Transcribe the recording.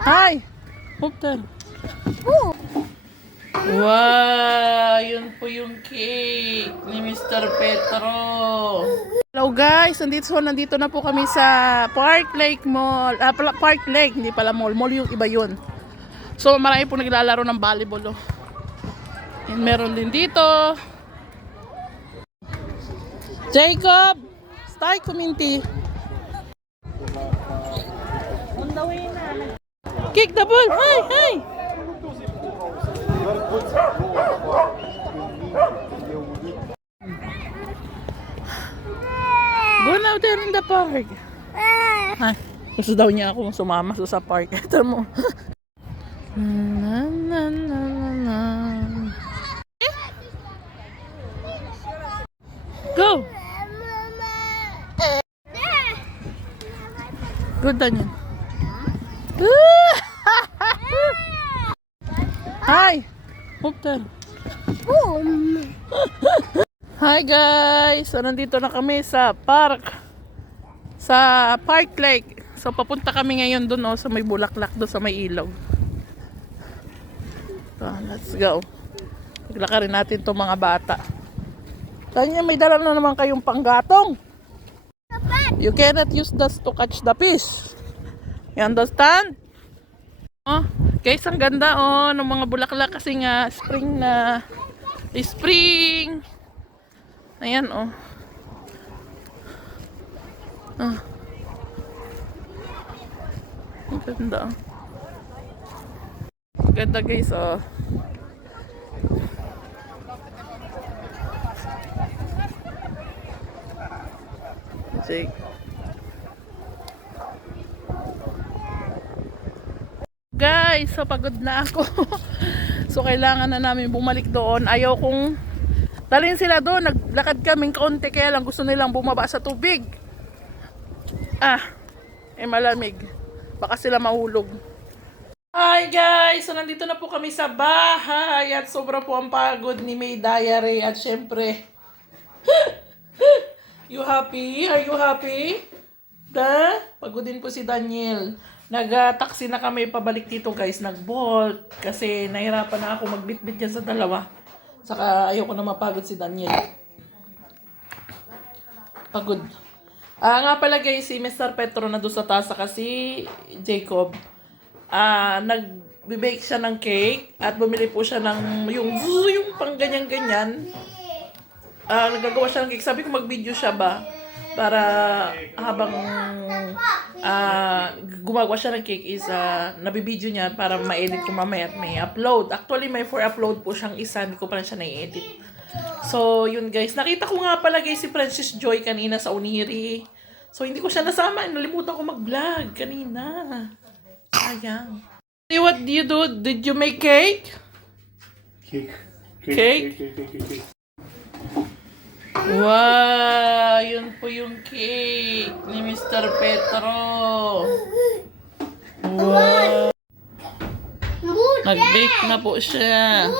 Hi! Hopter. Wow! Yun po yung cake ni Mr. Petro. Hello guys! Nandito na po kami sa Park Lake Mall. Park Lake, hindi pala mall. Mall yung iba yun. So marami po naglalaro ng volleyball. And meron din dito. Jacob! Stay kuminti. On the way na. Kick the ball! Hi! Hi! Go now there in the park. Ay, gusto daw niya akong sumama sa park. Ito mo. Na, na, na, na, na. Go! Good, Daniel. Hi! Hopter. Hi guys! So nandito na kami sa park. Sa Park Lake. So papunta kami ngayon doon sa may bulaklak doon sa may ilog. So, let's go. Paglakarin natin itong mga bata. Tanya, may dala na naman kayong panggatong. You cannot use this to catch the fish. You understand? Oh, guys, ang ganda ng mga bulaklak kasi nga spring na. Spring. Ayan Ah. Ang ganda. Ang ganda guys Jake. Guys, so pagod na ako. So kailangan na namin bumalik doon. Ayaw kong dalhin sila doon. Naglakad kaming kaunti kaya lang gusto nilang bumaba sa tubig. Malamig. Baka sila mahulog. Hi guys! So nandito na po kami sa bahay at sobra po ang pagod ni May Diary at syempre you happy? Are you happy? Pagod din po si Daniel. Nag-taxi na kami pabalik dito guys. Nag-bolt kasi nahirapan na ako magbitbit dyan sa dalawa. Saka ayoko na mapagod si Daniel. Pagod. Nga pala guys, si Mr. Petro na doon sa taas kasi Jacob. Nag-bake siya ng cake at bumili po siya ng yung pang ganyan-ganyan. Nagagawa siya ng cake. Sabi ko mag-video siya ba? Para habang gumagawa siya ng cake is nabibideo niya para ma-edit ko mamaya at may upload. Actually, may for upload po siyang isa. Hindi ko pa rin siya na-edit. So, yun guys. Nakita ko nga pala guys si Princess Joy kanina sa Uniri. So, hindi ko siya nasama. Nalimutan ko mag-vlog kanina. Sayang. See what do you do? Did you make cake? Cake? Wow! Yun po yung cake ni Mr. Petro. Wow! Nag-bake na po siya.